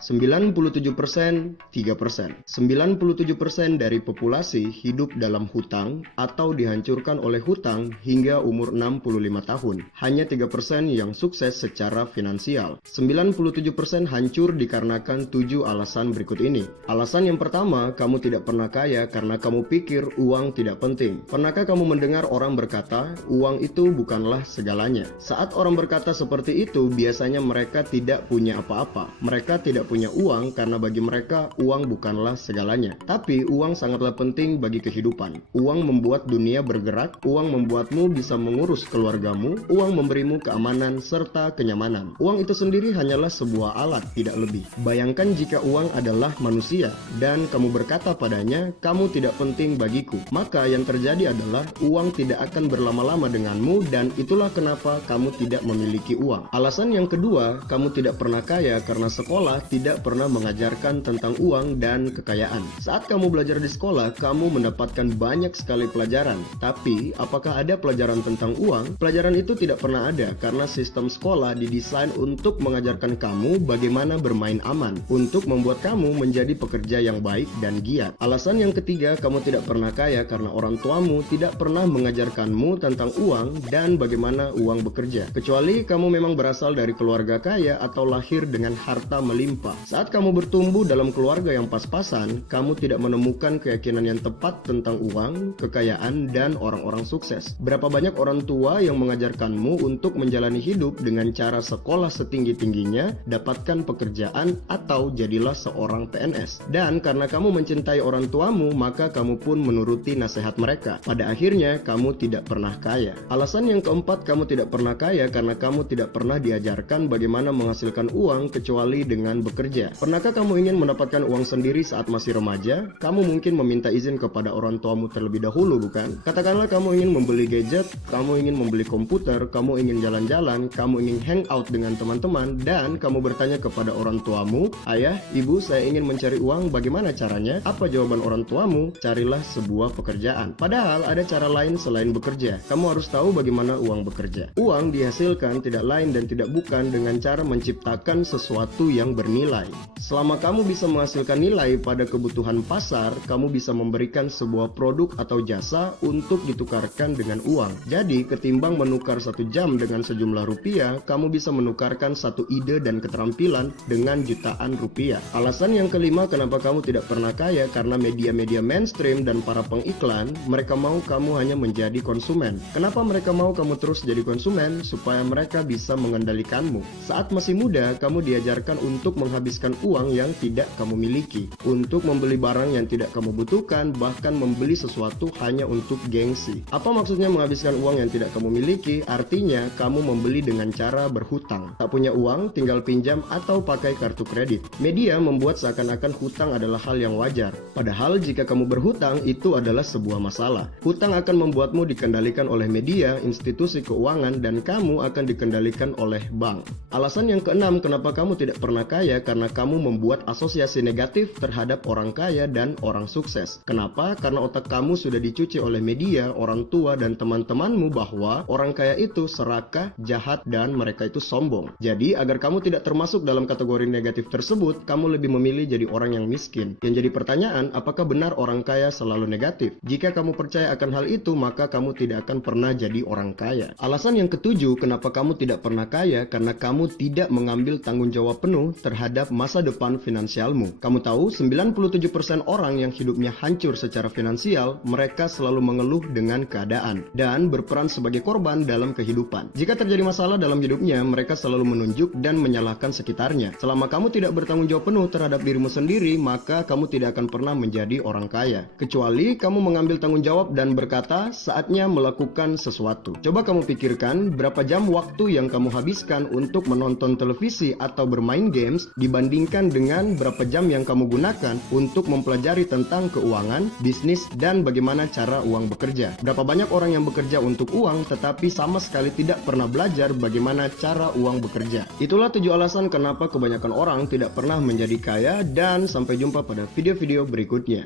97%, 3%. 97% dari populasi hidup dalam hutang atau dihancurkan oleh hutang hingga umur 65 tahun. Hanya 3% yang sukses secara finansial. 97% hancur dikarenakan 7 alasan berikut ini. Alasan yang pertama, kamu tidak pernah kaya karena kamu pikir uang tidak penting. Pernahkah kamu mendengar orang berkata, uang itu bukanlah segalanya? Saat orang berkata seperti itu, biasanya mereka tidak punya apa-apa. Mereka tidak punya uang karena bagi mereka uang bukanlah segalanya. Tapi uang sangatlah penting bagi kehidupan. Uang membuat dunia bergerak, uang membuatmu bisa mengurus keluargamu, uang memberimu keamanan serta kenyamanan. Uang itu sendiri hanyalah sebuah alat, tidak lebih. Bayangkan jika uang adalah manusia dan kamu berkata padanya, kamu tidak penting bagiku. Maka yang terjadi adalah uang tidak akan berlama-lama denganmu dan itulah kenapa kamu tidak memiliki uang. Alasan yang kedua, kamu tidak pernah kaya karena sekolah tidak pernah mengajarkan tentang uang dan kekayaan. Saat kamu belajar di sekolah, kamu mendapatkan banyak sekali pelajaran. Tapi, apakah ada pelajaran tentang uang? Pelajaran itu tidak pernah ada karena sistem sekolah didesain untuk mengajarkan kamu bagaimana bermain aman, untuk membuat kamu menjadi pekerja yang baik dan giat. Alasan yang ketiga, kamu tidak pernah kaya karena orang tuamu tidak pernah mengajarkanmu tentang uang dan bagaimana uang bekerja. Kecuali kamu memang berasal dari keluarga kaya atau lahir dengan harta melimpah. Saat kamu bertumbuh dalam keluarga yang pas-pasan, kamu tidak menemukan keyakinan yang tepat tentang uang, kekayaan, dan orang-orang sukses. Berapa banyak orang tua yang mengajarkanmu untuk menjalani hidup dengan cara sekolah setinggi-tingginya, dapatkan pekerjaan, atau jadilah seorang PNS. Dan karena kamu mencintai orang tuamu, maka kamu pun menuruti nasihat mereka. Pada akhirnya, kamu tidak pernah kaya. Alasan yang keempat, kamu tidak pernah kaya karena kamu tidak pernah diajarkan bagaimana menghasilkan uang kecuali dengan bekerja. Pernahkah kamu ingin mendapatkan uang sendiri saat masih remaja? Kamu mungkin meminta izin kepada orang tuamu terlebih dahulu, bukan? Katakanlah kamu ingin membeli gadget, kamu ingin membeli komputer, kamu ingin jalan-jalan, kamu ingin hangout dengan teman-teman, dan kamu bertanya kepada orang tuamu, ayah, ibu, saya ingin mencari uang, bagaimana caranya? Apa jawaban orang tuamu? Carilah sebuah pekerjaan. Padahal ada cara lain selain bekerja. Kamu harus tahu bagaimana uang bekerja. Uang dihasilkan tidak lain dan tidak bukan dengan cara menciptakan sesuatu yang bernilai. Selama kamu bisa menghasilkan nilai pada kebutuhan pasar, kamu bisa memberikan sebuah produk atau jasa untuk ditukarkan dengan uang. Jadi, ketimbang menukar 1 jam dengan sejumlah rupiah, kamu bisa menukarkan 1 ide dan keterampilan dengan jutaan rupiah. Alasan yang kelima, kenapa kamu tidak pernah kaya? Karena media-media mainstream dan para pengiklan, mereka mau kamu hanya menjadi konsumen. Kenapa mereka mau kamu terus jadi konsumen? Supaya mereka bisa mengendalikanmu. Saat masih muda, kamu diajarkan untuk menghabiskan uang yang tidak kamu miliki, untuk membeli barang yang tidak kamu butuhkan, bahkan membeli sesuatu hanya untuk gengsi. Apa maksudnya menghabiskan uang yang tidak kamu miliki? Artinya, kamu membeli dengan cara berhutang. Tak punya uang, tinggal pinjam atau pakai kartu kredit. Media membuat seakan-akan hutang adalah hal yang wajar. Padahal jika kamu berhutang, itu adalah sebuah masalah. Hutang akan membuatmu dikendalikan oleh media, institusi keuangan, dan kamu akan dikendalikan oleh bank. Alasan yang keenam, kenapa kamu tidak pernah kaya? Karena kamu membuat asosiasi negatif terhadap orang kaya dan orang sukses. Kenapa? Karena otak kamu sudah dicuci oleh media, orang tua, dan teman-temanmu bahwa orang kaya itu serakah, jahat, dan mereka itu sombong. Jadi, agar kamu tidak termasuk dalam kategori negatif tersebut, kamu lebih memilih jadi orang yang miskin. Yang jadi pertanyaan, apakah benar orang kaya selalu negatif? Jika kamu percaya akan hal itu, maka kamu tidak akan pernah jadi orang kaya. Alasan yang ketujuh, kenapa kamu tidak pernah kaya? Karena kamu tidak mengambil tanggung jawab penuh terhadap masa depan finansialmu. Kamu tahu, 97% orang yang hidupnya hancur secara finansial, mereka selalu mengeluh dengan keadaan dan berperan sebagai korban dalam kehidupan. Jika terjadi masalah dalam hidupnya, mereka selalu menunjuk dan menyalahkan sekitarnya. Selama kamu tidak bertanggung jawab penuh terhadap dirimu sendiri, maka kamu tidak akan pernah menjadi orang kaya. Kecuali kamu mengambil tanggung jawab dan berkata, saatnya melakukan sesuatu. Coba kamu pikirkan, berapa jam waktu yang kamu habiskan untuk menonton televisi atau bermain games dibandingkan dengan berapa jam yang kamu gunakan untuk mempelajari tentang keuangan, bisnis, dan bagaimana cara uang bekerja. Berapa banyak orang yang bekerja untuk uang tetapi sama sekali tidak pernah belajar bagaimana cara uang bekerja. Itulah 7 alasan kenapa kebanyakan orang tidak pernah menjadi kaya, dan sampai jumpa pada video-video berikutnya.